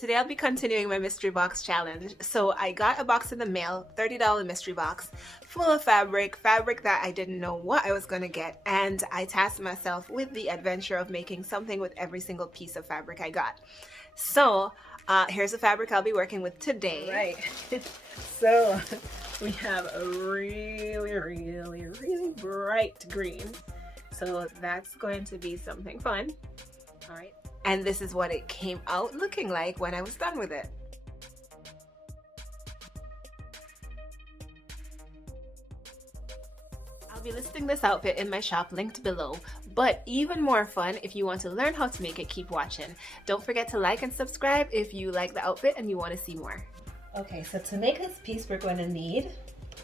today I'll be continuing my mystery box challenge. So I got a box in the mail, $30 mystery box, full of fabric that I didn't know what I was going to get, and I tasked myself with the adventure of making something with every single piece of fabric I got. So here's the fabric I'll be working with today. Right. So we have a really bright green. So that's going to be something fun. All right. And this is what it came out looking like when I was done with it. I'll be listing this outfit in my shop linked below, but even more fun if you want to learn how to make it, keep watching. Don't forget to like and subscribe if you like the outfit and you want to see more. Okay, so to make this piece we're going to need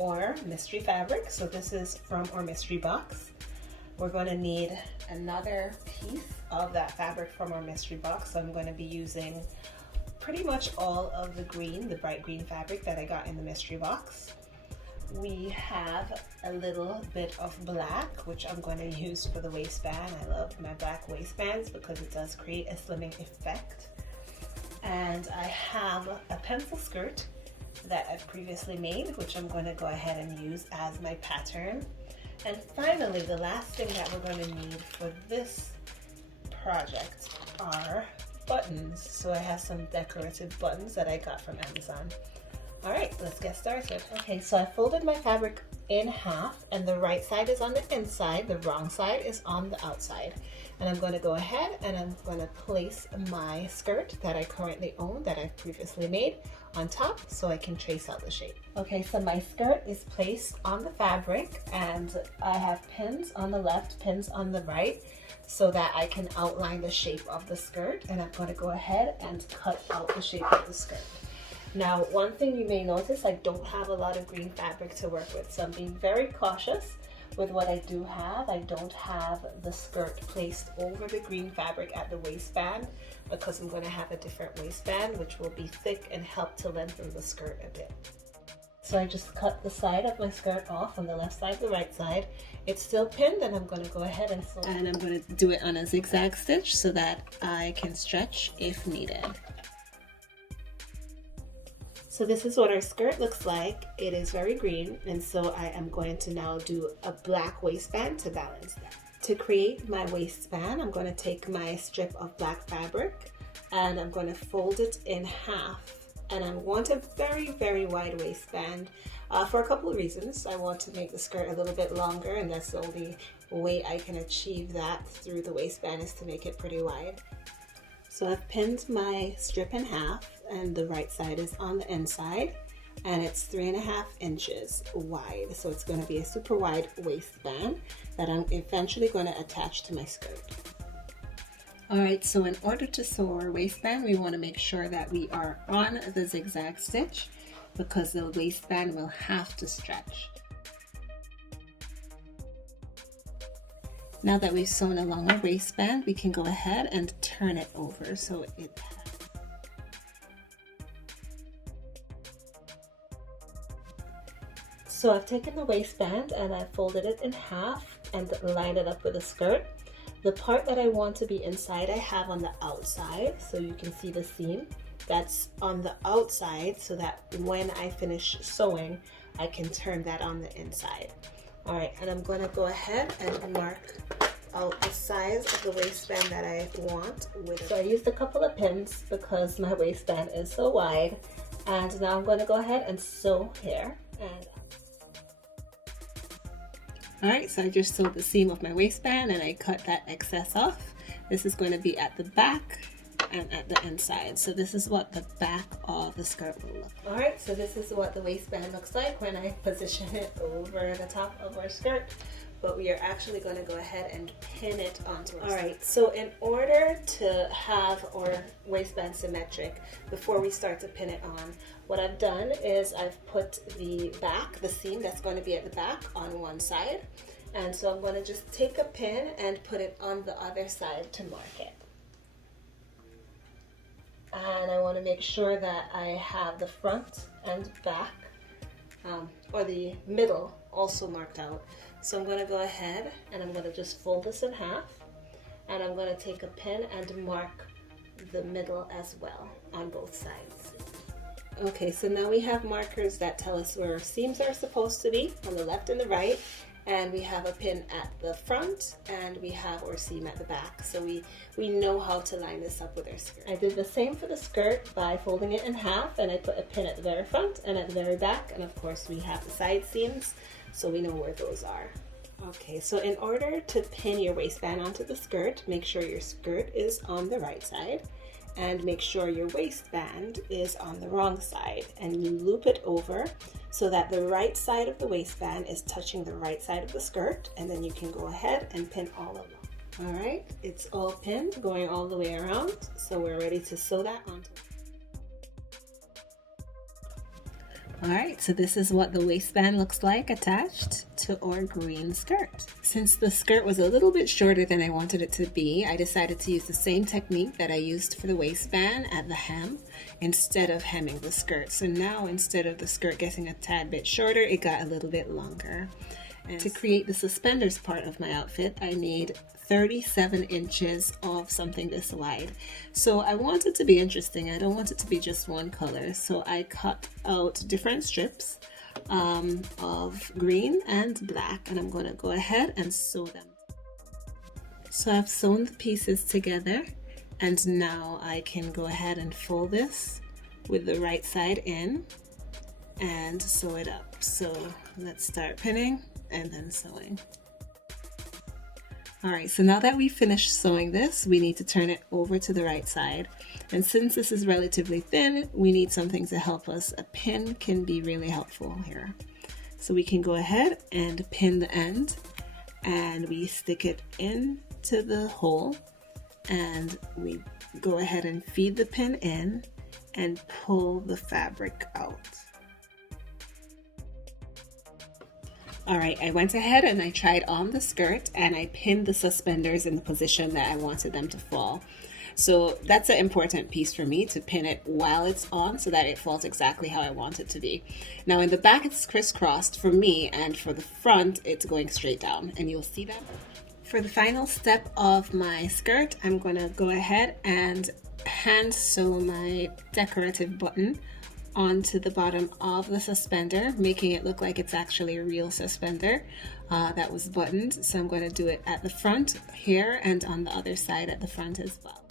our mystery fabric. So this is from our mystery box. We're going to need another piece of that fabric from our mystery box. So I'm going to be using pretty much all of the green, the bright green fabric that I got in the mystery box. We have a little bit of black, which I'm going to use for the waistband. I love my black waistbands because it does create a slimming effect. And I have a pencil skirt that I've previously made, which I'm going to go ahead and use as my pattern. And finally, the last thing that we're going to need for this project are buttons. So I have some decorative buttons that I got from Amazon. All right, let's get started. Okay, so I folded my fabric in half, and the right side is on the inside, the wrong side is on the outside. And I'm going to go ahead and I'm going to place my skirt that I currently own, that I've previously made, on top so I can trace out the shape. Okay, so my skirt is placed on the fabric and I have pins on the left, pins on the right, so that I can outline the shape of the skirt. And I'm going to go ahead and cut out the shape of the skirt. Now, one thing you may notice, I don't have a lot of green fabric to work with, so I'm being very cautious with what I do have. I don't have the skirt placed over the green fabric at the waistband because I'm going to have a different waistband which will be thick and help to lengthen the skirt a bit. So I just cut the side of my skirt off on the left side, the right side. It's still pinned, and I'm going to go ahead and sew. And I'm going to do it on a zigzag stitch so that I can stretch if needed. So this is what our skirt looks like. It is very green, and so I am going to now do a black waistband to balance that. To create my waistband, I'm going to take my strip of black fabric and I'm going to fold it in half. And I want a very wide waistband for a couple of reasons. I want to make the skirt a little bit longer, and that's the only way I can achieve that through the waistband, is to make it pretty wide. So I've pinned my strip in half, and the right side is on the inside, and it's 3.5 inches wide. So it's going to be a super wide waistband that I'm eventually going to attach to my skirt. Alright, so in order to sew our waistband, we want to make sure that we are on the zigzag stitch because the waistband will have to stretch. Now that we've sewn along our waistband, we can go ahead and turn it over so it has. So I've taken the waistband and I've folded it in half and lined it up with a skirt. The part that I want to be inside, I have on the outside, so you can see the seam. That's on the outside so that when I finish sewing, I can turn that on the inside. Alright, and I'm going to go ahead and mark out the size of the waistband that I want with it. So I used a couple of pins because my waistband is so wide. And now I'm going to go ahead and sew here. Alright, so I just sewed the seam of my waistband and I cut that excess off. This is going to be at the back and at the inside. So this is what the back of the skirt will look like. Alright, so this is what the waistband looks like when I position it over the top of our skirt. But we are actually going to go ahead and pin it onto our skirt. Alright, so in order to have our waistband symmetric, before we start to pin it on, what I've done is I've put the back, the seam that's going to be at the back, on one side. And so I'm going to just take a pin and put it on the other side to mark it. And I want to make sure that I have the front and back, or the middle, also marked out. So I'm going to go ahead and I'm going to just fold this in half, and I'm going to take a pin and mark the middle as well on both sides. Okay, so now we have markers that tell us where our seams are supposed to be on the left and the right, and we have a pin at the front and we have our seam at the back, so we know how to line this up with our skirt. I did the same for the skirt by folding it in half, and I put a pin at the very front and at the very back, and of course we have the side seams, so we know where those are. Okay, so in order to pin your waistband onto the skirt, make sure your skirt is on the right side and make sure your waistband is on the wrong side, and you loop it over so that the right side of the waistband is touching the right side of the skirt, and then you can go ahead and pin all along. All right, it's all pinned going all the way around, so we're ready to sew that onto. All right, so this is what the waistband looks like attached to our green skirt. Since the skirt was a little bit shorter than I wanted it to be, I decided to use the same technique that I used for the waistband at the hem instead of hemming the skirt. So now instead of the skirt getting a tad bit shorter, it got a little bit longer. And to create the suspenders part of my outfit, I need 37 inches of something this wide. So I want it to be interesting. I don't want it to be just one color. So I cut out different strips of green and black, and I'm going to go ahead and sew them. So I've sewn the pieces together, and now I can go ahead and fold this with the right side in and sew it up. So let's start pinning and then sewing. All right, so now that we've finished sewing this, we need to turn it over to the right side. And since this is relatively thin, we need something to help us. A pin can be really helpful here. So we can go ahead and pin the end, and we stick it into the hole, and we go ahead and feed the pin in and pull the fabric out. All right, I went ahead and I tried on the skirt, and I pinned the suspenders in the position that I wanted them to fall. So that's an important piece for me, to pin it while it's on so that it falls exactly how I want it to be. Now in the back it's crisscrossed for me, and for the front it's going straight down, and you'll see that. For the final step of my skirt, I'm gonna go ahead and hand sew my decorative button onto the bottom of the suspender, making it look like it's actually a real suspender that was buttoned. So I'm going to do it at the front here and on the other side at the front as well.